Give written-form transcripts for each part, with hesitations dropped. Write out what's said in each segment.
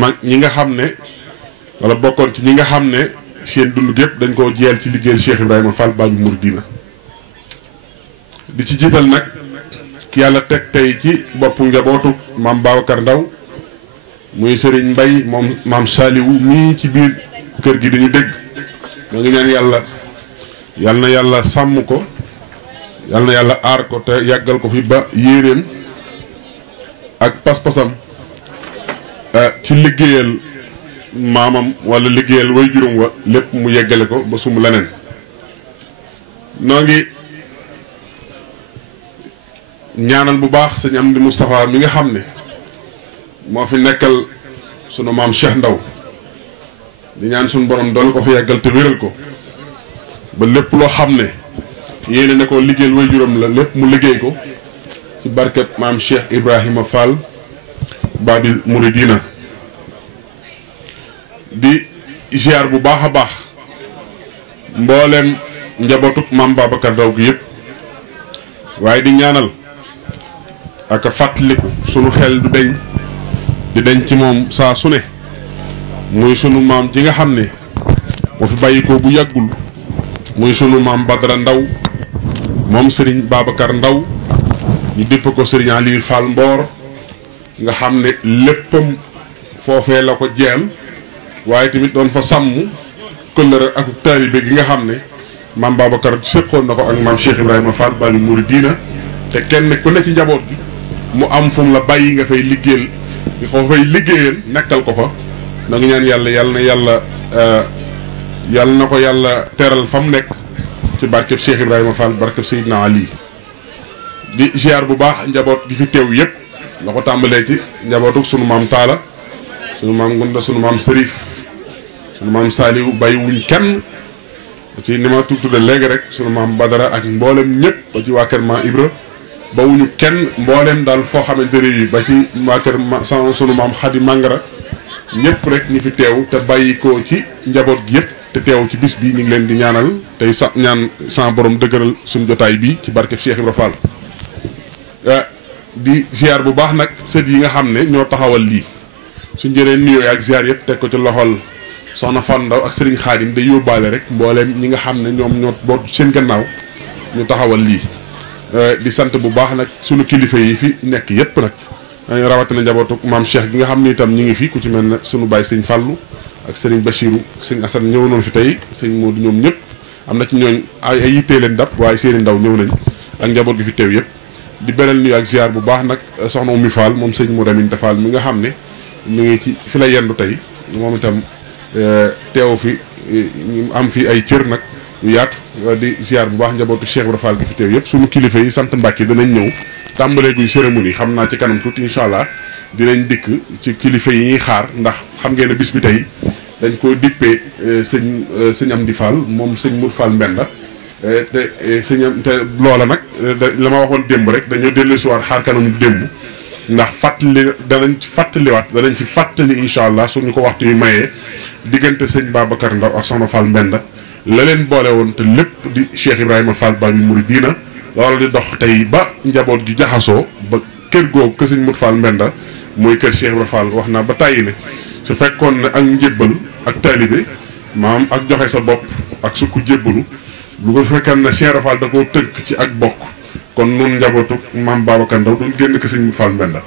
mag ñi nga xam ne wala bokkoon ci ñi nga xam ne seen dund gépp dañ koo jeel ci liggéeyal Cheikh Ibrahima Fall Baabul Muridiina di ci jiital nag ki yàlla teg tey ci boppu njabootu maam Babacar Ndaw muy Serigne Mbay moom maam Saliwu mii ci biir kër gi dañu dégg moo ngi ñaan yal na yàlla sàmm ko yal na yàlla aar ko te yàggal ko fi ba yéeréem ak pas-pasam ci liggéeyal maamam wala liggéeyal way juróom wa lépp mu yeggale ko ba sumu leneen noo ngi ñaanal bu baax sëñ Amdi Moustapha mi nga xam ne moo fi nekkal sunu maam Cheikh Ndaw di ñaan sunu borom doon ko fi yàggal te wéral ko ba lépp loo xam ne yéene ne ko liggéeyal way juróom la lépp mu liggéey ko ci barket maam Cheikh Ibrahima Fall Baabul Muridiina di ziar bu baax a baax mboolem njabootuk maam Babacar Ndaw gi yëpp waaye di ñaanal ak a fàttaliku sunu xel du deñ di deñ ci moom saa su ne muy sunu maam ji nga xam ne moo fi bàyyi ko bu yàggul muy sunu maam Badara Ndaw moom Serigne Babacar Ndaw ñu dépp ko Serigne Aliou Fall Mboor nga xam ne léppam foofee la ko jeel waaye tamit doon fa sàmm këllëra ak taalibe gi nga xam ne maam Babacar séqoon na ko ak maam Cheikh Ibrahima Fall Baabul Muridiina te kenn ku ne ci njaboot bi mu am fu mu la bàyyi nga fay liggéeyal nga ko fay liggéeyal nekkal ko fa na nga ñaan yàlla na ko yàlla teral fa mu nekk ci barkeb Cheikh Ibrahima Fall barkeb Seydina Ali di ziar bu baax njaboot gi fi teew yëpp la ko tàmbalee ci njabootu sunu maam Taala sunu maam Ngunda sunu maam Serif sunu maam Saliou bàyyiwuñ kenn ci ni ma tudde léegi rek sunu maam Badara ak mboolem ñëpp ba ci waa kër ma Ibra ba wuñu kenn mboolem daal foo xamante ne yi ba ci waa kër sunu maam Xadi Mangara ñëpp rek ñi fi teew te bàyyi ko ci njaboot gi yëpp te teew ci bis bi ñu ngi leen di ñaanal tey ñaan sa borom dëgëral suñu jotaay bi ci barkeb Cheikh Ibra Fall di ziar bu baax nag sët yi nga xam ne ñoo taxawal lii suñ jëree nuyoo ak ziar yëpp teg ko ci loxol soxna Fan Ndaw ak Serigne Khadim day yóbbaale rek mbooleem ñi nga xam ne ñoom ñoo boot seen gannaaw ñu taxawal lii di sant bu baax nag sunu kilifa yi fi nekk yëpp nag rawatina njabootu maam Cheikh gi nga xam ne itam ñu ngi fi ku ci mel ne sunu baay sëñ Fallou ak Serigne Bachirou ak sëñ Assane ñëw noonu fi tey sëñ Modou ñoom ñëpp am na ci ñooñ ay yittee leen dab waaye seeni ndaw ñëw nañ ak njaboot gi fi teew yëpp di beneen nuyu ak ziar bu baax nag soxna Oumy Fall moom sëñ Modou Amine Fall mi nga xam ne mu ngi ci fi la yendu tey moom itam teew fi am fi ay cër nag yu yaatu di ziar bu baax njabootu Cheikh Ibra Fall gi fi teew yëpp suñu kilifa yi sant Mbàkke danañ ñëw tàmbalee guy cérémonie xam naa ci kanam tuuti incha allah dinañ dikk ci kilifa yi ñuy xaar ndax xam ngeen ne bis bi tey dañ koo dippee sëñ Amdi Fall moom sëñ Mour Fall Mbenda te loola nag la ma waxoon démb rek dañoo dellusiwaat xaar kanam démb ndax danañ fi fàttali incha allah suñu ko waxtu yu mayee diggante sëñ Babacar Ndaw ak soxna Fall Mbenda la leen boole woon te lépp di Cheikh Ibrahima Fall Baabul Muridiina loolu di dox tey ba njaboot gi jaxasoo ba kër googu kër sëñ Mour Fall Mbenda mooy kër Cheikh Ibrahima Fall wax naa ba tàyyi ne su fekkoon ne ak njébbal ak taalibe maam ak joxe sa bopp ak su ko jébbalu bu ko fekkoon ne Cheikh Ibrahima Fall da koo tënk ci ak bokk kon nun njabootu maam Babacar Ndaw duñ génn ko sëñ Mour Fall Mbenda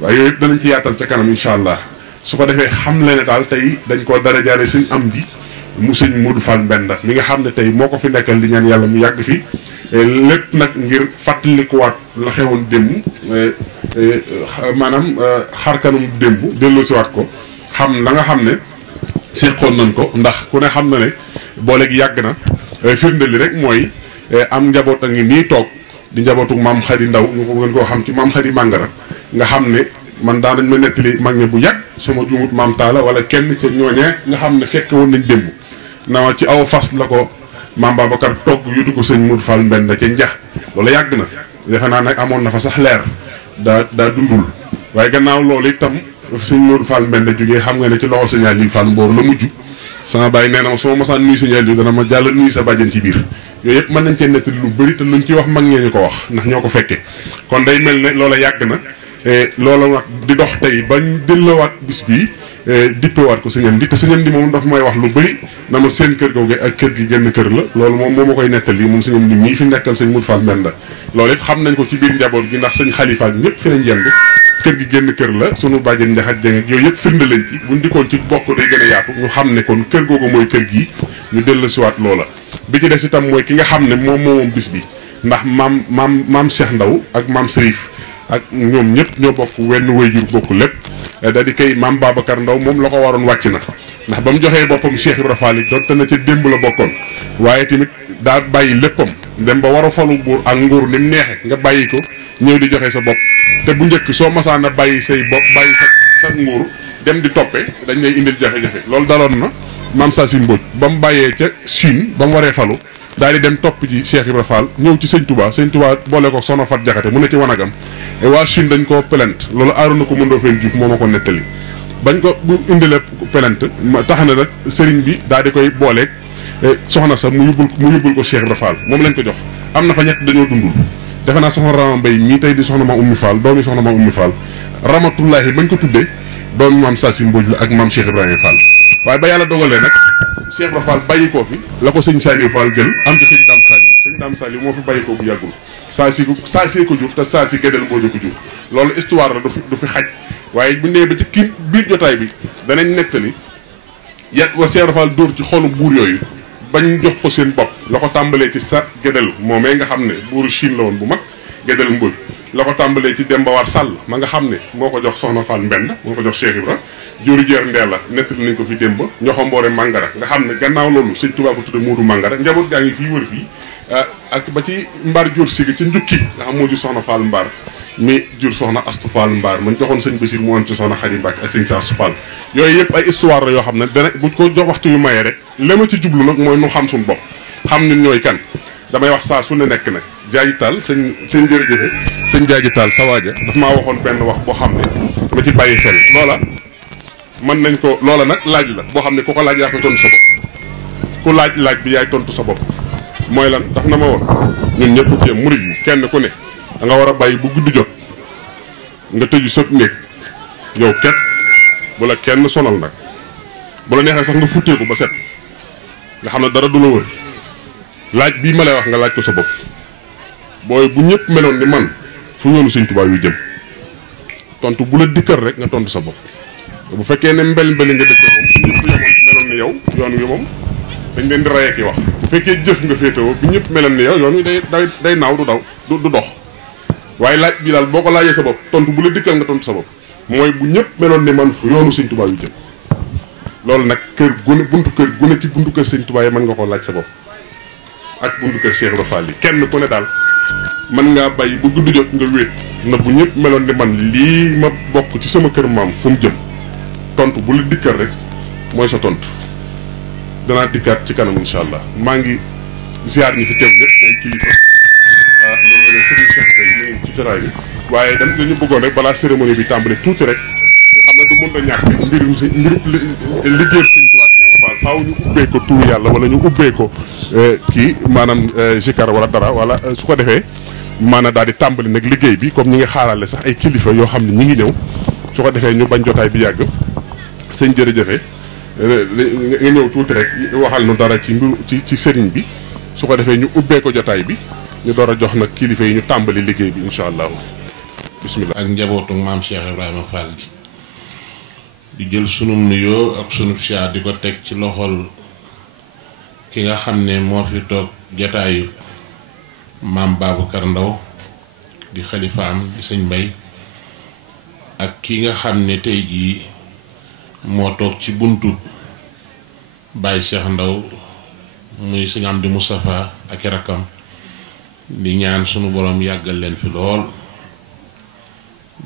waaye yooyu yëpp danañ ci yaatal ca kanam incha allah su ko defee xam le ne daal tey dañ koo dara jaare sëñ Amdi mu sëñ Modou Fall Mbenda mi nga xam ne tey moo ko fi nekkal di ñaan yàlla mu yàgg fi lépp nag ngir fàttalikuwaat la xewoon démb maanaam xarkanum démb delloosiwaat ko xam la nga xam ne seqoon nañ ko ndax ku ne xam na ne boole gi yàgg na firnde li rek mooy am njaboot a ngi nii toog di njabootu maam Xadi Ndaw ñu ko gën koo xam ci maam Xadi Màngara nga xam ne man daan nañ ma nettali mag ñi bu yàgg suma jumut maam Taala wala kenn ca ñooñee nga xam ne fekke woon nañ démb na ci aw fas la ko maam Babacar togg yutu ko sëñ Mour Fall Mbenda ca njax loolu yàgg na defe naa nag amoon na fa sax leer daa dundul waaye gannaaw loolu itam sëñ Mour Fall Mbenda jógee xam nga ne ci loxo sëñ Aliou Fall Mboor la mujj sama bàyyi nee na ma su ma mosaan nuyu sëñ Aliou dana ma jàll nuyu sa bàjjen ci biir yooyu yëpp mën nañ cee nettali lu bëri te luñ ci wax mag ñee ñu ko wax ndax ñoo ko fekkee kon day mel ne loola yàgg na loola nag di dox tey bañ delloowaat bis bii dippewaat ko sëñam di te sëñam di moom daf may wax lu bëri na ma seen kër googu ak kër gi génn kër la loolu moom moo ma koy nettali moom sëñam di mii fi nekkal sëñ Modou Fall Mbenda loolu it xam nañ ko ci biir njaboot gi ndax sëñ Xalifa ak ñëpp fi lañ yendu kër gi génn kër la sunu bàjjen njaxat jeng yooyu yëpp firnde lañ ci buñ dikkoon ci bokk day gën a yaatu ñu xam ne kon kër googu mooy kër gi ñu dellu siwaat loola bi ci des itam mooy ki nga xam ne moom bis bi ndax maam Cheikh Ndaw ak maam Serif ak ñoom ñëpp ñoo bokk wenn wayjur bokk lépp da di koy maam Babacar Ndaw moom la ko waroon wàcc na ndax ba mu joxee boppam Cheikh Ibra Fall yi doonte na ca démb la bokkoon waaye tamit daa bàyyi léppam dem ba war a falu buur ak nguur ni mu neexe nga bàyyi ko ñëw di joxe sa bopp te bu njëkk soo masaan a bàyyi say bopp bàyyi sa nguur dem di toppe dañ lay indil jafe-jafe loolu daloon na maam Sassi Mbodj ba mu bàyyee ca Chine ba mu waree falu daal di dem topp ji Cheikh Ibra Fall ñëw ci sëñ Touba boole ko Soxna Fat Jaxate mu ne ci wanagam waa Chine dañ ko plainte loolu aaroon na ko mëndoo fen Diouf moo ma ko nettali bañ ko bu indilee plainte tax na nag sëriñ bi daal di koy booleeg soxna sa mu yóbbul ko Cheikh Ibra Fall moom lañ ko jox am na fa ñett dañoo dundul defe naa soxna Rama Mbay mii tey di soxna maam Ummi Fall doomi soxna maam Ummi Fall Ramatullahi bañ ko tuddee doomi maam Sassi Mbodj la ak maam Cheikh Ibrahima Fall waaye ba yàlla dogalee nag Cheikh Ibra Fall bàyyi koo fi la ko sëñ Saliou Fall jël am ci sëñ Dame Saliou moo fi bàyyi koo bu yàggul Sassi ko jur te Sassi Gédel Mbodj ko jur loolu histoire la du fi xaj waaye bu nee ba ci kii biir jotaay bi danañ nettali yat wa Cheikh Ibra Fall dóor ci xolu buur yooyu bañ jox ko seen bopp la ko tàmbalee ci sa Gédel moomee nga xam ne buuru Chine la woon bu mag Gédel Mbodj la ko tàmbalee ci Demba War Sall ma nga xam ne moo ko jox Soxna Fall Mbend moo ko jox Cheikh Ibra juri jeer ndeel la nettali nañ ko fi démb ñoxo mboore Mangara nga xam ne gannaaw loolu sëñ Tuubaa ko tudde Moodu Mangara njaboot gaa ngi fii wër fii ak ba ci mbaar jur sigi ci njukki nga xam moo jur Soxna Fall Mbaar mi jur Soxna Astu Fall Mbaar man joxoon sëñ Basir mu woon ci Soxna Xadi Mbàkke ak sëñ sa Astu Fall yooyu yëpp ay histoire la yoo xam ne dana bu ko jox waxtu yu mayee rek la ma ci jublu nag mooy nu xam suñu bopp xam ñun ñooy kan damay wax saa su ne nekk nag jaaji taal sëñ jërëjëfe sëñ jaaji taal sa waaja daf maa waxoon benn wax boo xam ne ma ci bàyyi xel loola mën nañ ko loola nag laaj la boo xam ne ku ko laaj yaa koy tontu sa bopp ku laaj bi yaay tontu sa bopp mooy lan daf na ma woon ñun ñëpp ci murid yi kenn ku ne da nga war a bàyyi bu guddi jot nga tëju sot néeg yow ket bu la kenn sonal nag bu la neexee sax nga futteeku ba set nga xam ne dara du la wër laaj bii ma lay wax nga laaj ko sa bopp booy bu ñëpp meloon ni man fu yoonu Sëñ Tuubaa yu jëm tontu bu la dikkal rek nga tontu sa bopp bu fekkee ne mbeli nga dëkkee moom ñëpp yemoon meloon ni yow yoon wi moom dañ leen di rey ak wax bu fekkee jëf nga féetewoo bi ñëpp meloon ni yow yoon wi day naaw du dox waaye laaj bi daal boo ko laajee sa bopp tontu bu la dikkal nga tontu sa bopp mooy bu ñëpp meloon ni man fu yoonu Sëñ Tuubaa yu jëm loolu nag kër gune ci buntu kër Sëñ Tuubaa yi mën nga koo laaj sa bopp ak buntu kër Cheikh Ibra Fall yi kenn ku ne daal mën ngaa bàyyi bu guddi jot nga wéet na bu ñëpp meloon ni man lii ma bokk ci sama kër maam fu mu jëm tontu bu la dikkal rek mooy sa tontu danaa dikkaat ci kanam incha allah maa ngi ziar ñi fi teew ñëpp ay kilifa loolu la ne Serigne Cheikh tey ñu ngi ci jotaay bi waaye dañu bëggoon rek balaa cérémonie bi tàmbali tuuti rek xam na du mën a ñàkk mbirum liggéey Sëñ Tuubaa Cheikh Ibra Fall faaw ñu ubbee ko tuur yàlla wala ñu ubbee ko kii maanaam zikar wala dara wala su ko defee maanaam daal di tàmbali nag liggéey bi comme ñi ngi xaarale sax ay kilifa yoo xam ne ñi ngi ñëw su ko defee ñu bañ jotaay bi yàgg sëñ jërëjëfe nga ñëw tuuti rek waxal nu dara ci mbiru ci sëriñ bi su ko defee ñu ubbee ko jotaay bi ñu door a jox nag kilifa yi ñu tàmbali liggéey bi incha allah bismillah. ak njabootu maam Cheikh Ibrahima Fall gi di jël sunu nuyoo ak sunu siyaar di ko teg ci loxol ki nga xam ne moo fi toog jotaayu maam Babacar Ndaw di xalifaam di sëñ Mbay ak ki nga xam ne tey jii moo toog ci buntu Baye Cheikh Ndaw muy sëñ Amdi Moustapha ak i rakkam di ñaan sunu borom yàggal leen fi lool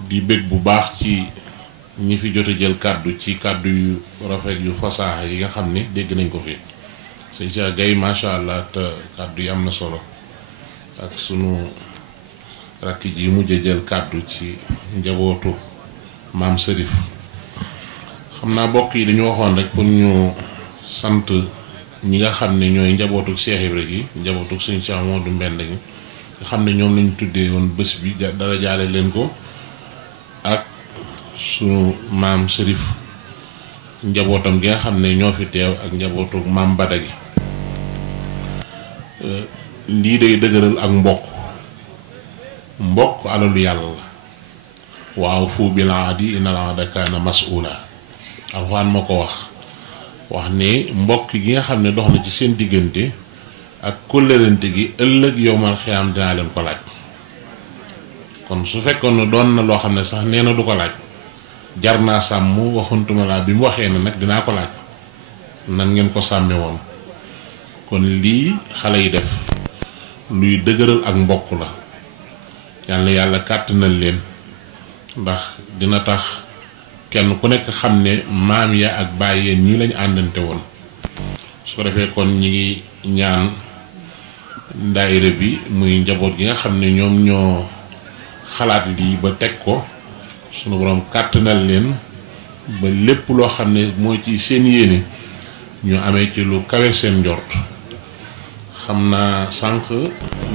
di bég bu baax ci ñi fi jot a jël kàddu ci kàddu yu rafet yu fasaaxa yi nga xam ne dégg nañ ko fi sëñ Cheikh Gaye macha allah te kàddu yi am na solo ak sunu rakk ji mujj a jël kàddu ci njabootu maam Serif xam naa bokk yi dañu waxoon rek pour ñu sant ñi nga xam ne ñooy njabootu Cheikh Ibra gi njabootu sëñ Cheikh Modou Mbend gi nga xam ne ñoom lañu tuddee woon bés bi dara jaale leen ko ak sunu maam Serif njabootam gi nga xam ne ñoo fi teew ak njabootu maam Bada gi lii day dëgëral ak mbokk alalu yàlla la waaw fu bil aadi innal aada kaana mas'uula alxuraan ma ko wax ne mbokk gi nga xam ne dox na ci seen diggante ak kóllërante gi ëllëg yowmal xiyaam dinaa leen ko laaj kon su fekkoon ne doon na loo xam ne sax nee na du ko laaj jar naa sàmm waxuntuma laa bi mu waxee ne nag dinaa ko laaj nan ngeen ko sàmme woon kon lii xale yi def luy dëgëral ak mbokk la yàlla kàttanal leen ndax dina tax kenn ku nekk xam ne maam ya ak baay yéen ñii lañu àndante woon su ko defee kon ñi ngi ñaan daayira bi muy njaboot gi nga xam ne ñoom ñoo xalaat lii ba teg ko sunu borom kàttanal leen ba lépp loo xam ne moo ci seen yéene ñu amee ci lu kawe seen njort xam naa sànq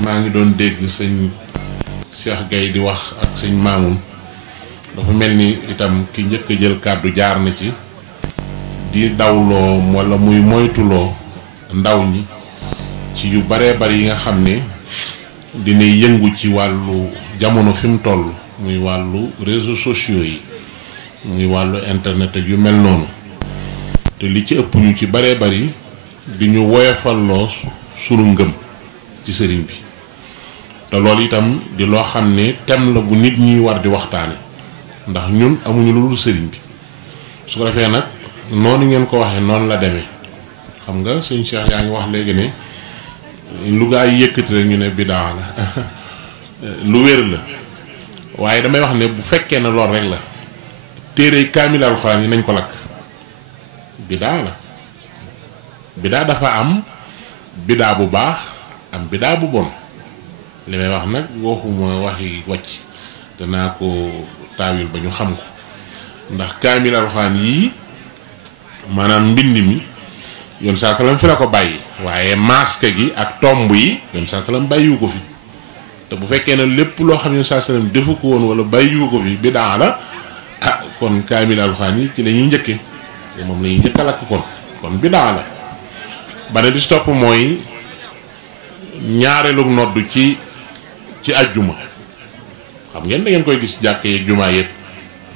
maa ngi doon dégg sëñ Cheikh Gaye di wax ak sëñ Mamoun dafa mel ni itam ki njëkk a jël kàddu jaar na ci di dawloo walla muy moytuloo ndaw ñi ci yu baree bari yi nga xam ne dina yëngu ci wàllu jamono fi mu toll muy wàllu réseaux sociaux yi muy wàllu internet ak yu mel noonu te li ci ëpp ñu ci baree bari di ñu woyofalloo sunu ngëm ci sëriñ bi te loolu itam di loo xam ne thème la bu nit ñi war di waxtaane ndax ñun amuñu lu dul sëriñ bi su ko defee nag noonu ngeen ko waxee noonu la demee xam nga sëñ Cheikh yaa ngi wax léegi ne lu gaa yi yëkkati rek ñu ne bidaa la lu wér la waaye damay wax ne bu fekkee ne lool rek la téere kaamil alxuraan yi nañ ko lakk bidaa la bidaa dafa am bidaa bu baax am bidaa bu bon li may wax nag waxuma waxi wàcc danaa ko taawil ba ñu xam ko ndax kaamil alxuraan yii maanaam mbind mi yoon saa salaam fi la ko bàyyi waaye masque gi ak tomb yi yoon saa salaam bàyyiwu ko fi te bu fekkee ne lépp loo xam ne yoon saa salaam defu ko woon wala bàyyiwu ko fi bidaa la ah kon kaamil alxuraan yi ci la ñuy njëkke moom la ñuy njëkk a lakk kon bidaa la ba ne di topp mooy ñaareelu noddu ci ajjuma xam ngeen da ngeen koy gis jàkk yeeg jumaa yëpp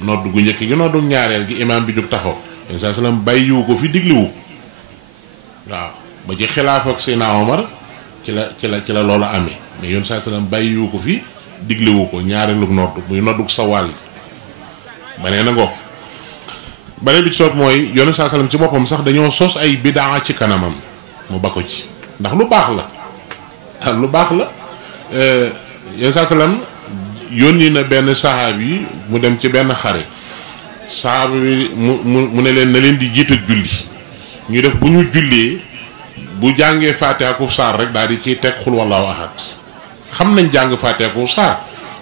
noddu gu njëkk gi noddu ñaareel gi imaam bi jóg taxaw yoon saa salaam bàyyiwu ko fi digliwu waaw ba ci xilaaf ak Seydina Omar ci la loolu amee mais yoon saa salaam bàyyiwu ko fi digliwu ko ñaareelu noddu muy noddu sawaal gi ba nee na ngoog beneen bi ci soot mooy yoonu saa salaam ci boppam sax dañoo sos ay bidaa ci kanamam mu ba ko ci ndax lu baax la lu baax la yoonu saa salaam yónni na benn saxaab yi mu dem ci benn xare saxaaba bi mu ne leen na leen di jiit ak julli ñu def bu ñu jullee bu jàngee Faatiha ku saar rek daal di ciy teg xul wallaahu ahad xam nañ jàng Faatiha ku saar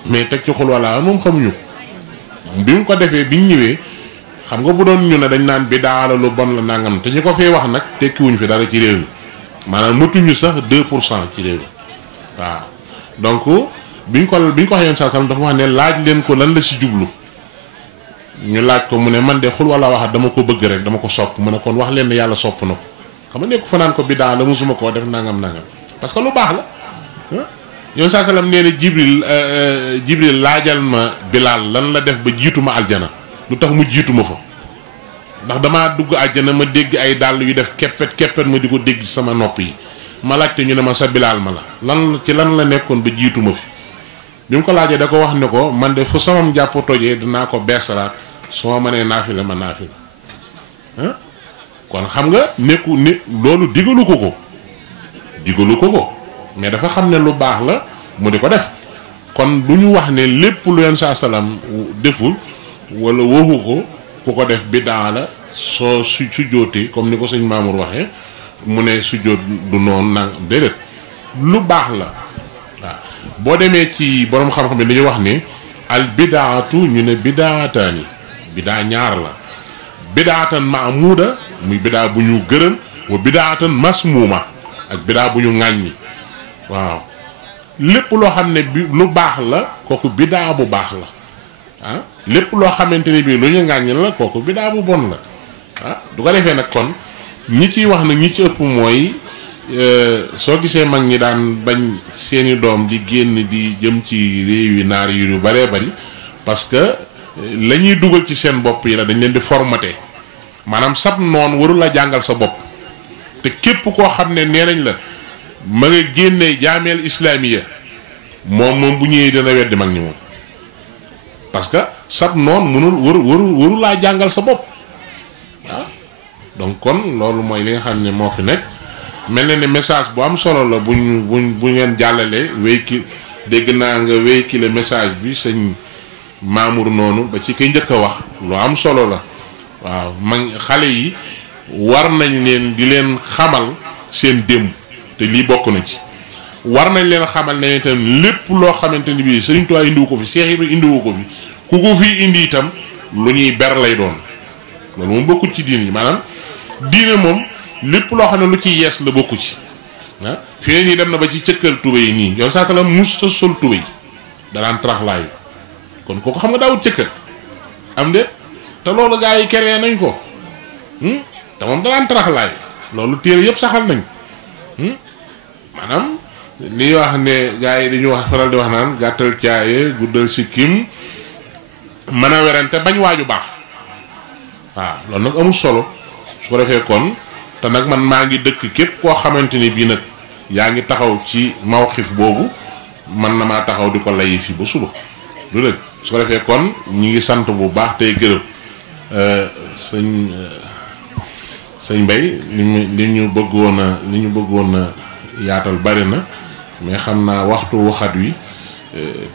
mais teg ci xul wallaahu ahad moom xamuñu ko bi mu ko defee biñ ñëwee xam nga bu doon ñu ne dañ naan bidaa la lu bon la nangam te ñu ko fee wax nag tekkiwuñ fi dara ci réew mi maanaam matuñu sax 2% ci réew mi waaw donc biñ ko waxee yoon saa sam dafa wax ne laaj leen ko lan la si jublu ñu laaj ko mu ne man de xul wala waxat dama ko bëgg rek dama ko sopp mu ne kon wax leen ne yàlla sopp na ko xam nga nekk fa naan ko bidaa la musuma koo def nangam parce que lu baax la yoon saa sallam nee na Jibril laajal ma Bilaal lan la def ba jiitu ma aljana lu tax mu jiitu ma fa ndax damaa dugg aljana ma dégg ay dàll yu def keppet ma di ko dégg sama nopp yi ma laajte ñu ne ma sa Bilaal ma la lan la nekkoon ba jiitu ma fi bi mu ko laajee da ko wax ne ko man de fu samam jàpp tojee dinaa ko beesalaat su ma mënee naafila ma naafila kon xam nga nekku ni loolu digalu ko mais dafa xam ne lu baax la mu di ko def kon du ñu wax ne lépp lu leen saa salaam deful wala waxu ko ku ko def bidaa la soo sujjóotee comme ni ko sëñ Mamour waxee mu ne sujjóot du noonu nag déedéet lu baax la waaw boo demee ci borom xam-xam yi dañuy wax ne al bidaatu ñu ne bidaataani bidaa ñaar la bidaatan maamuuda muy bidaa bu ñu gërëm wa bidaatan masmuuma ak bidaa bu ñu ŋàññi waaw lépp loo xam ne bi lu baax la kooku bidaa bu baax la ah lépp loo xamante ni bii lu ñu ŋàññi la kooku bidaa bu bon la ah du ko defee nag kon ñi ciy wax nag ñi ci ëpp mooy soo gisee mag ñi daan bañ seeni doom di génn di jëm ci réew yi naar yi yu bëree bëri parce que la ñuy dugal ci seen bopp yi la dañ leen di formaté maanaam sab noon warul la jàngal sa bopp te képp koo xam ne nee nañ la ma nga génnee jaameel islamiya moom bu ñëwee dina weddi mag ñi moom parce que sab noon mënul warul laa jàngal sa bopp ah donc kon loolu mooy li nga xam ne moo fi nekk mel na ne message bu am solo la bu ngeen jàllale véhicule dégg naa nga véhicule message bi sëñ Mamour noonu ba ci koy njëkk a wax lu am solo la waaw mag xale yi war nañ leen di leen xamal seen démb te lii bokk na ci war nañ leen xamal ne itam lépp loo xamante ni bii Sëriñ Tuubaa indiwu ko fi Seex Ibra indiwu ko fi ku ko fii indi itam lu ñuy ber lay doon loolu moom bokkut ci diine yi maanaam diine moom lépp loo xam ne lu ci yees la bokku ci ah fi ne nii dem na ba ci cëkkal tuba yi nii yow saa sala mus sa sol tuba yi danaan taraxlaayu kon kooku xam nga daawut cëkkal am de te loolu gaa yi créé nañ ko te moom danaan taraxlaayu loolu téere yëpp saxal nañ maanaam li wax ne gaa yi dañu wax faral di wax naan gàttal caaye guddal sikkim mën a werante bañ waaju baax waaw loolu nag amul solo su ko defee kon te nag man maa ngi dëkk képp koo xamante ni bii nag yaa ngi taxaw ci mawxif boobu man na maa taxaw di ko layi fii ba suba lu dëgg su ko defee kon ñi ngi sant bu baax tey gërëm sëñ Mbay li ñu bëggoon a yaatal bari na mais xam naa waxtu waxat wi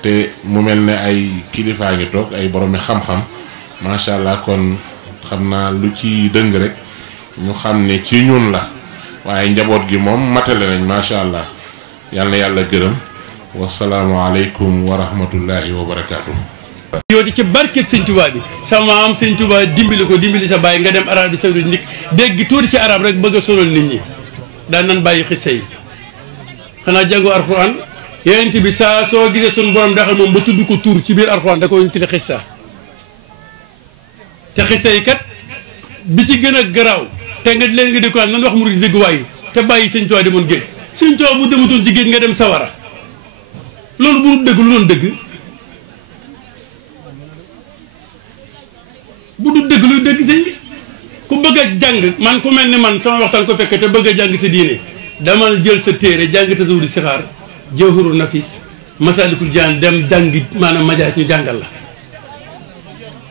te mu mel ne ay kilifaa ngi toog ay boromi xam-xam macha allah kon xam naa lu ci dëng rek ñu xam ne ci ñun la waaye njaboot gi moom matale nañ macha allah yal na yàlla gërëm wasalaamualeykum wa rahmatullahi wa barakaatu. yow di ci barkeb sëñ Tuubaa bi sama am sëñ Tuubaa dimbali ko dimbali sa bàyyi nga dem Arabie Saoudite ndik dégg tuuti ci arab rek bëgg a sonal nit ñi daan nan bàyyi xissa yi xanaa jàngu alxuraan yonent bi saa soo gisee suñu borom daxal moom ba tudd ko tur ci biir alxuraan da ko intili xissa te xissa yi kat bi ci gën a garaaw te nga leen nga dégg nan wax murid dégg waayu te bàyyi sëñ Tuubaa demoon géej sëñ Tuubaa bu dematoon ci géej nga dem sawara loolu bu dul dëgg lu doon dëgg bu dul dëgg luy dëgg sëñ bi ku bëgg a jàng man ku mel ni man sama waxtaan ko fekkee te bëgg a jàng sa diine damal jël sa téere jàng Tasawudu Sixaar Jawharu Nafis Masaalikul Jinaan dem jàngi maanaam majalis ñu jàngal la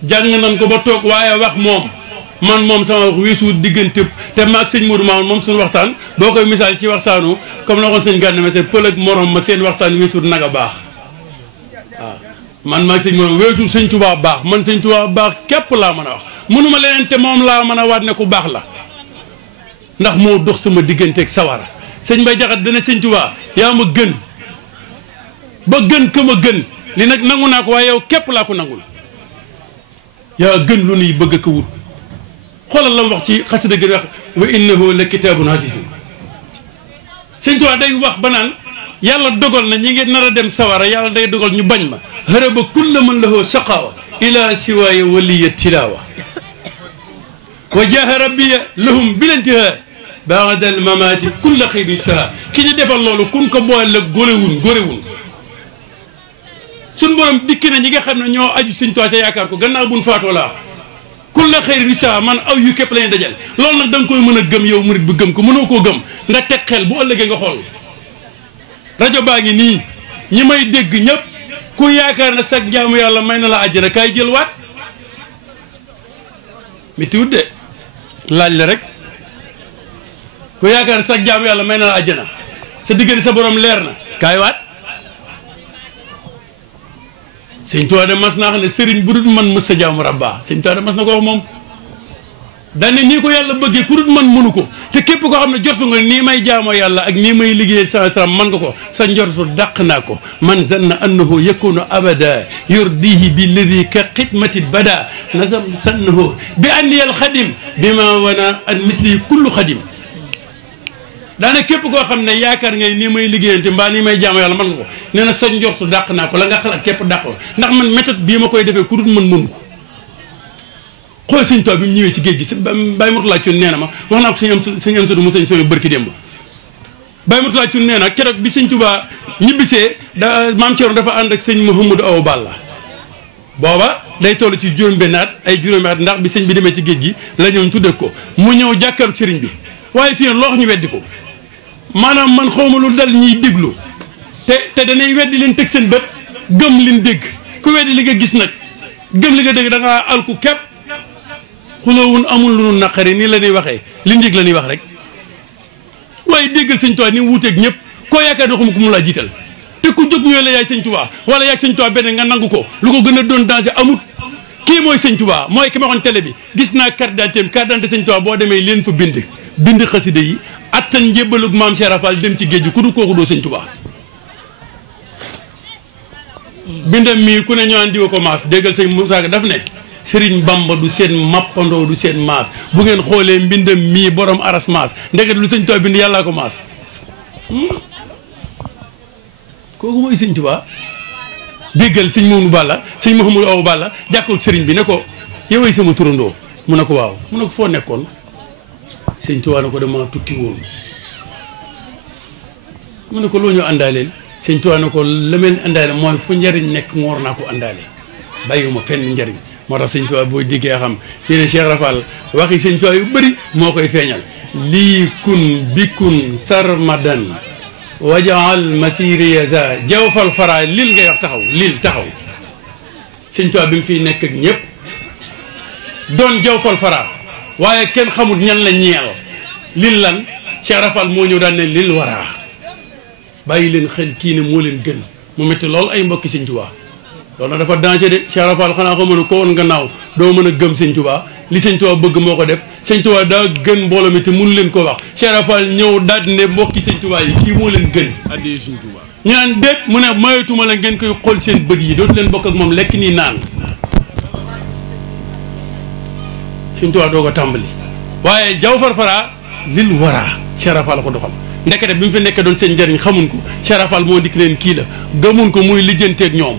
jàng nan ko ba toog waaye wax moom sama wax weesuwut diggante te maag sëñ Modou Mamoun moom suñu waxtaan boo koy misaal ci waxtaanu comme la waxoon sëñ Gana Messere pël ak morom ma seen waxtaan weesuwut nag a baax waaw man maag sëñ morom weesuwut sëñ Tuubaa baax man sëñ Tuubaa baax képp laa mën a wax mënuma leneen te moom laa mën a waat ne ku baax la ndax moo dox sama digganteeg sawara sëñ Mbay Jaxate dana sëñ Tuubaa yaa ma gën ba gën ka ma gën li nag nangu naa ko waaye yow képp laa ko nangul yaa gën lu nuy bëgg ko wut xoolal la mu wax ci xasida gën wax wa innahu la kitaabun aziz sëñ Tuubaa day wax ba naan yàlla dogal na ñi ngi nar a dem sawara yàlla day dogal ñu bañ ma haraba kulla man lahu shaqawa ila siwaaya waliya tilaawa wa jaaha rabbiya lahum bilantiha baada al mamaati kulla xayrin saa ki ñu defal loolu kun ko boole la góorewun suñ borom dikki na ñi nga xam ne ñoo aju sëñ Tuubaa te yaakaar ko gannaaw buñ faatoo laa kulla xayrin saa man aw yu képp lañu dajal loolu nag da nga koy mën a gëm yow murit bi gëm ko mënoo koo gëm nga teg xel bu ëllëgee nga xool rajo baa ngi nii ñi may dégg ñëpp ku yaakaar na sag jaamu yàlla may na la àjjana kaay jël waat mi tiwut de laaj la rek ku yaakaar na sag jaamu yàlla may na la àjjana sa diggante sa borom leer na kaay waat sëñ Tuubaa de mas naa xam ne sëriñ bu dul man mës sa jaamu rabba sëñ Tuubaa de mas na ko wax moom daane nii ko yàlla bëggee ku dul man mënu ko te képp koo xam ne jortu nga nii may jaamoo yàlla ak nii may liggéeyal sa salaam man nga ko sa njortu dàq naa ko man zanna annahu yakunu abada yurdihi bi ladi ka xidmati bada nasam sannahu bi anniyal xadim bi ma wana an misli kullu xadim daana képp koo xam ne yaakaar ngay nii may liggéeyante mbaa nii may jaamu yàlla mën nga ko nee na sa njortu dàq naa ko la nga xalaat képp dàq ko ndax man méthode bii ma koy defee ku dul mën mënu ko xool sëñ Tuubaa bi mu ñëwee ci géej gi Baye Mourtala Thioune nee na ma wax naa ko sëñ am sadu mu sëñ sooy bërki démb Baye Mourtala Thioune nee na keroog bi sëñ Tuubaa ñibbisee maam Thierno dafa ànd ak sëñ Mouhamadou Awa Balla booba day toll ci juróom-benn at ay juróomi at ndax bi sëñ bi demee ci géej gi la ñëw tudde ko mu ñëw jàkkaaru sëriñ bi waaye fii loo wax ñu weddi ko maanaam man xawma lu dal ñuy déglu te danay weddi leen teg seen bët gëm leen dégg ku weddi li nga gis nag gëm li nga dégg da ngaa alku képp xuloowun amul lu nu naqari nii la ñuy waxee li njëg la ñuy wax rek waaye déggal sëñ Tuubaa ni wuuteeg ñëpp koo yaakaar ne xuma ko mu laa jiital te ku jóg ñëwee la yaay sëñ Tuubaa wala yaay sëñ Tuubaa benn nga nangu ko lu ko gën a doon danger amut kii mooy sëñ Tuubaa mooy ki ma waxoon télé bi gis naa carte d'identité sëñ Tuubaa boo demee leen fa bind xasida yi attan njébbalug maam Cheikh Rafal dem ci géej gi ku du kooku doo sëñ Tuubaa bindam mii ku ne ñu andi ko maas déggal sëñ Moussa Ka daf ne Sëriñ Bamba du seen mappandoo du seen maas bu ngeen xoolee mbindam mii borom aras maas ndeket lu sëñ Tuubaa bind yàllaa ko maas kooku mooy sëñ Tuubaa déggal sëñ Mouhamadou Balla sëñ Mouhamadou Awa Balla jàkkoog sëriñ bi ne ko yoway sama turandoo mu ne ko waaw mu ne ko foo nekkoon sëñ Tuubaa ne ko dama tukki woon mu ne ko loo ñu àndaaleel sëñ Tuubaa ne ko la mel àndaale mooy fu njariñ nekk ngoor naa ko àndaale bàyyiwuma fenn njariñ moo tax sëñ Tuubaa boo diggee xam fii ne Cheikh Rafal waxi sëñ Tuubaa yu bëri moo koy feeñal lii kun bikun sarmadan wajaal masiriya za jawfal fara lil ngay wax taxaw lil taxaw sëñ Tuubaa bi mu fiy nekk ak ñëpp doon jawfal fara waaye kenn xamul ñan la ñeel lil lan Cheikh Rafal moo ñëw daan ne lil waraa bàyyi leen xel kii ne moo leen gën mu métti lool ay mbokki sëñ Tuubaa loolu nag dafa danger de Cheikh Rafal xanaa ko mën a ko woon gannaaw doo mën a gëm sëñ Tuubaa li sëñ Tuubaa bëgg moo ko def sëñ Tuubaa daa gën mbooloo mi te mënu leen ko wax Cheikh Rafal ñëw daal ne mbokki sëñ Tuubaa yi kii moo leen gën addee sëñ Tuubaa ñu naan déet mu ne mayetuma la ngeen koy xool seen bët yi dootu leen bokk ak moom lekk nii naan sëñ Tuubaa doo ko tàmbali waaye jaw farfara lil waraa Cheikh Rafal ko doxal ndekete bi mu fi nekkee doon seen njëriñ xamuñ ko Cheikh Rafal moo dikk leen kii la gëmuñ ko muy lijjanteeg ñoom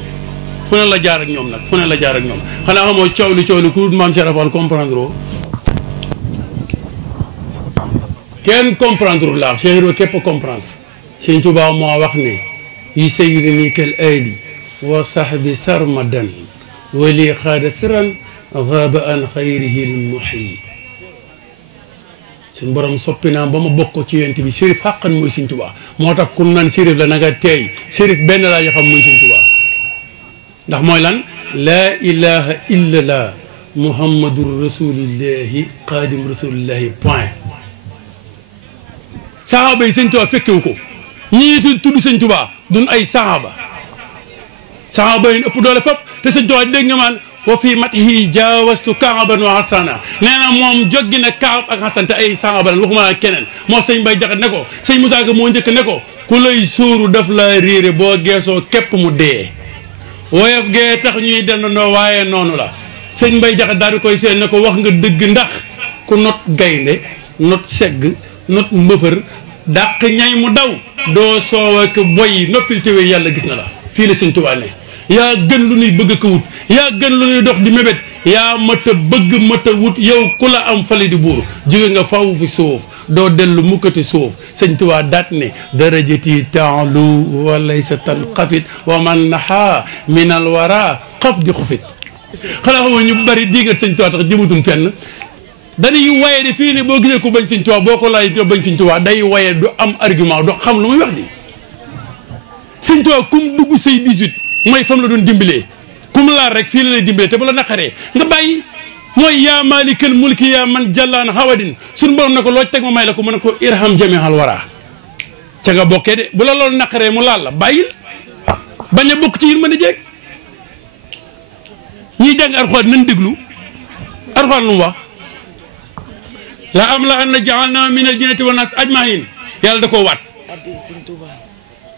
fu ne la jaar ak ñoom nag fu ne la jaar ak ñoom xanaa xamoo coow li ku dul maam Cheikh Rafal comprendre oo kenn comprendre laa Cheikh Ibra képp comprendre sëñ Tuubaa moo wax ne yi sayri ni kel ayli wa sahbi sarmadan wali xaada siran gaaba an xayrihi l muhyi suñ borom soppi naa ba ma bokk ci yonent bi sérif xàqan mooy sëñ Tuubaa moo tax ku naan sérif la na nga teey sérif benn laa yo xam muy sëñ Tuubaa ndax mooy lan laa ilaha illallah muhammadur rasulillahi xaadim rasulillahi point saxaaba yi sëñ Tuubaa fekkewu ko ñii tudd sëñ Tuubaa duñ ay saxaaba saxaaba yi ëpp doole fop te sëñ Tuubaa dégg nga maan wa fii matihi jaawastu kaaban wa hasana nee na moom joggi na kaab ak hasan te ay saxaaba lan waxuma naa keneen moo sëñ Mbay Jaxate ne ko sëñ Musaa Ka moo njëkk ne ko ku lay sóoru daf la réere boo geesoo képp mu dee woyof gee tax ñuy dendandoo waaye noonu la sëñ Mbay Jaxate daal di koy seen ne ko wax nga dëgg ndax ku not gaynde not segg not mbëfër dàq ñay mu daw doo soow ak boy noppil téwee yàlla gis na la fii la sëñ Tuubaa ne yaa gën lu nuy bëgg ko wut yaa gën lu nuy dox di mébét yaa mat a bëgg mat a wut yow ku la am fali di buur jóge nga faw fi suuf doo dellu mukkati suuf sëñ Tuubaa daat ne darajati taalu walay sa tan xafit wa man naha min al wara xaf di xufit xanaa xamoo ñu bari diigat sëñ Tuubaa tax jëmatuñ fenn dañuy waye de fii ne boo gisee ko bañ sëñ Tuubaa boo ko laaj bañ sëñ Tuubaa day waye du am argument du xam lu muy wax di sëñ Tuubaa kum dugg say 18 mooy fam la doon dimbalee kum laal rek fii la lay dimbalee te bu la naqaree nga bàyyi mooy yaa maalikal mulki yaa man jallaan hawadin suñu borom ne ko loo teg ma may la ko mu ne ko irham jamihal wara ca nga bokkee de bu la loolu naqaree mu laal la bàyyil bañ a bokk ci yir mën a jeeg ñiy jàng Alxuraan nañ déglu Alxuraan lu mu wax la am la an na ja'alna min al jinnati wan nas ajmahin yàlla da koo waat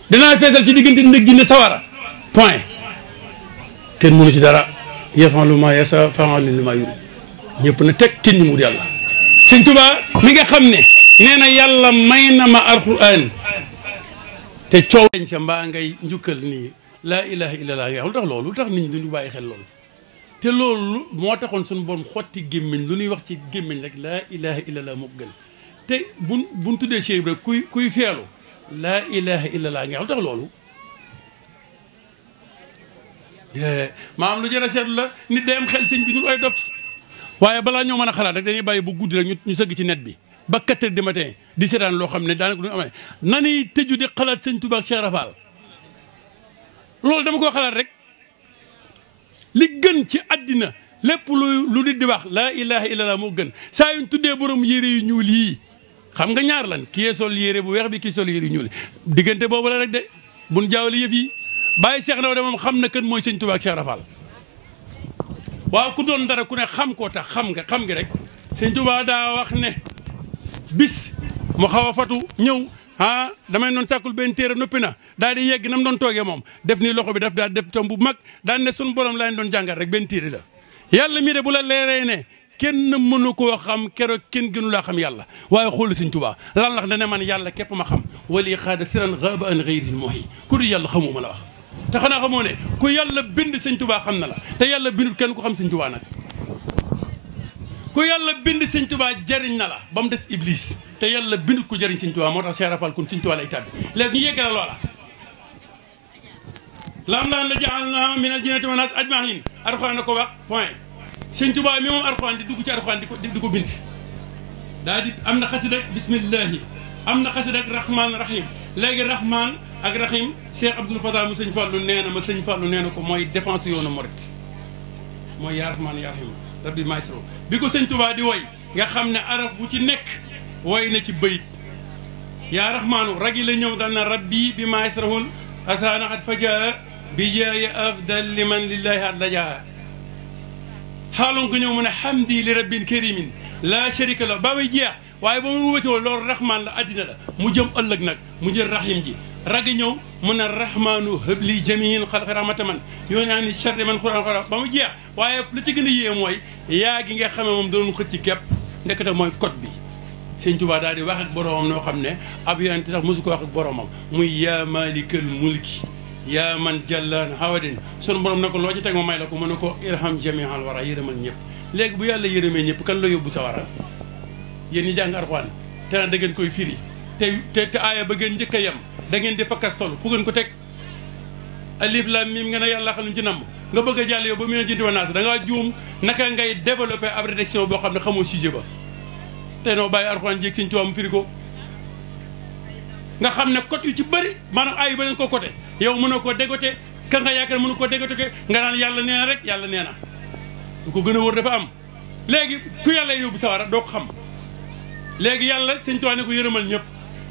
dinaa feesal ci diggante nit jinne sawara point kenn mënu ci dara yafalu ma yasa fa'alu ma yuri ñëpp na teg kenn ñu mu yàlla sëñ Tuubaa mi nga xam ne nee na yàlla may na ma alquran te coow sa mbaa ngay njukkal nii laa ilaha illallah nga lu tax loolu lu tax nit ñi duñu bàyyi xel loolu te loolu moo taxoon suñu borom xotti gémmiñ lu ñuy wax ci gémmiñ rek laa ilaha illallah moo gën te buñ tuddee Cheikh Ibra kuy feelu laa ilaha illallah nga lu tax loolu maam lu jër a seetlu la nit day am xel sëñ bi ñun ay dof waaye balaa ñoo mën a xalaat rek dañuy bàyyi bu guddi rek ñu sëgg ci net bi ba 4 heures du matin di seetaan loo xam ne daanaka du amee nanuy tëju di xalaat sëñ Tuubaa ak Cheikh Rafal loolu dama koo xalaat rek li gën ci àddina lépp lu nit di wax laa ilaha illallah moo gën saa yuñ tuddee borom yére yu ñuul yii xam nga ñaar lan kii sol yére bu weex bi kii sol yére yu ñuul diggante boobu la rek de buñ jaawale yëf yi bàyyi Cheikh Ndaw de moom xam na kan mooy sëñ Tuubaa ak Cheikh Rafal waaw ku doon dara ku ne xam koo tax xam nga rek sëñ Tuubaa daa wax ne bis mu xaw a fatu ñëw damay noon sàkkul benn téere noppi na daal di yegg nam doon toogee moom def nii loxo bi daf daal def tom bu mag daan ne sun borom laa doon jàngal rek benn téere la yàlla mii de bu la leeree ne kenn mënu koo xam keroog kenn gënu laa xam yàlla waaye xoolu sëñ Tuubaa lan lax da ne man yàlla képp ma xam wali xaada siran xaaba an xëyril mohi ku dul yàlla xamuma la wax te xanaa xamoo ne ku yàlla bind sëñ Tuubaa xam na la te yàlla bindul kenn ku xam sëñ Tuubaa nag ku yàlla bind sëñ Tuubaa jariñ na la ba mu des Iblis te yàlla bindul ko jariñ sëñ Tuubaa moo tax Cheikh Rafal kon sëñ Tuubaa lay tàbbi léegi ñu yeggale loola lam laan la ja'alnaa minal jinnati wan naas ajma'iin Alxuraan na ko wax point sëñ Tuubaa mi moom Alxuraan di dugg ci Alxuraan di ko bind daa di am na xasida bismillahi am na xasida rahmaan rahim léegi rahmaan ak rahim Cheikh Abdoul Fatah mu sëñ Fallou nee na ma sëñ Fallou nee na ko mooy défense yoonu murit mooy yaa rahmaan yaa rahim rabbi maestro bi ko sëñ Tuubaa di woy nga xam ne araf bu ci nekk woy na ci bayit yaa rahmaanu ragi la ñëw dal na rabbi bi maestrohul asaana at faja bi jaayi afdal liman lillahi at la jaa xaaloon ko ñëw mu ne hamdi li rabbin karimin la sharika la ba may jeex waaye ba mu wëtoo loolu rahmaan la addina la mu jëm ëllëg nag mu jël rahim ji ragi ñëw mu ne rahmaanu hëbli jamiin xalqi rahmata man yoo naa ni charri man xuraan xora ba mu jeex waaye lu ci gën a yée mooy yaa gi nga xamee moom doon xëcc képp ndekete mooy code bi sëñ Tuubaa daal di wax ak boromam noo xam ne ab yonent sax mosu ko wax ak boromam muy yaa malikal mulki yaa man jallaan hawadin sunu borom ne ko loo ci teg ma may la ko mu ne ko irham jamial wara yërëmal ñëpp léegi bu yàlla yërëmee ñëpp kan la yóbbu sa wara yéen ñi jàng Alxuraan te na da ngeen koy firi te aaya ba ngeen njëkk a yem da ngeen di fakkastol fu ngeen ko teg alif lam mim nga ne yàlla xam ci namm nga bëgg a jàll yow ba mu ne jinti wa naas da ngaa juum naka ngay développé ab rédaction boo xam ne xamoo sujet ba te noo bàyyi Alxuraan jéeg sëñ Tuubaa mu firi ko nga xam ne code yu ci bëri maanaam aay ba leen ko côté yow mën na koo dégoté ka nga yaakaar mënu koo dégoté nga naan yàlla nee na rek yàlla nee na lu ko gën a wóor dafa am léegi ku yàlla yóbbu sawara doo ko xam léegi yàlla sëñ Tuubaa ne ko yërëmal ñëpp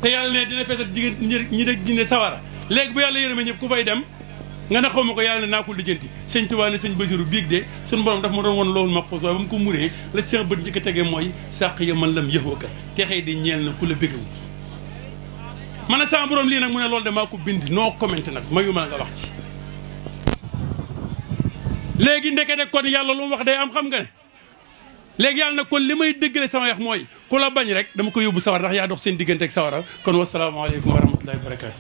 te yàlla ne dina feesal jigéen ñi rek jinne sawara léegi bu yàlla yërëmee ñëpp ku fay dem nga ne xaw ma ko yàlla ne naa ko lijjanti sëñ Tuubaa ne sëñ Basiru biig de suñu borom daf ma doon woon loolu maxfuus waaye ba mu ko muree la seen bët njëkk a tegee mooy sàq ya man lam yëxooka texee di ñeel na ku la bëggewut man a sama borom lii nag mu ne loolu de maa ko bind noo commenté nag mayuma la nga wax ci léegi ndekete kon yàlla lu mu wax day am xam nga ne léegi yàlla nag kon li may dëggale sama yax mooy ku la bañ rek dama ko yóbbu sawar ndax yaa dox seen diggante ak sawara kon wasalaamaaleykum wa rahmatullahi wa barakatu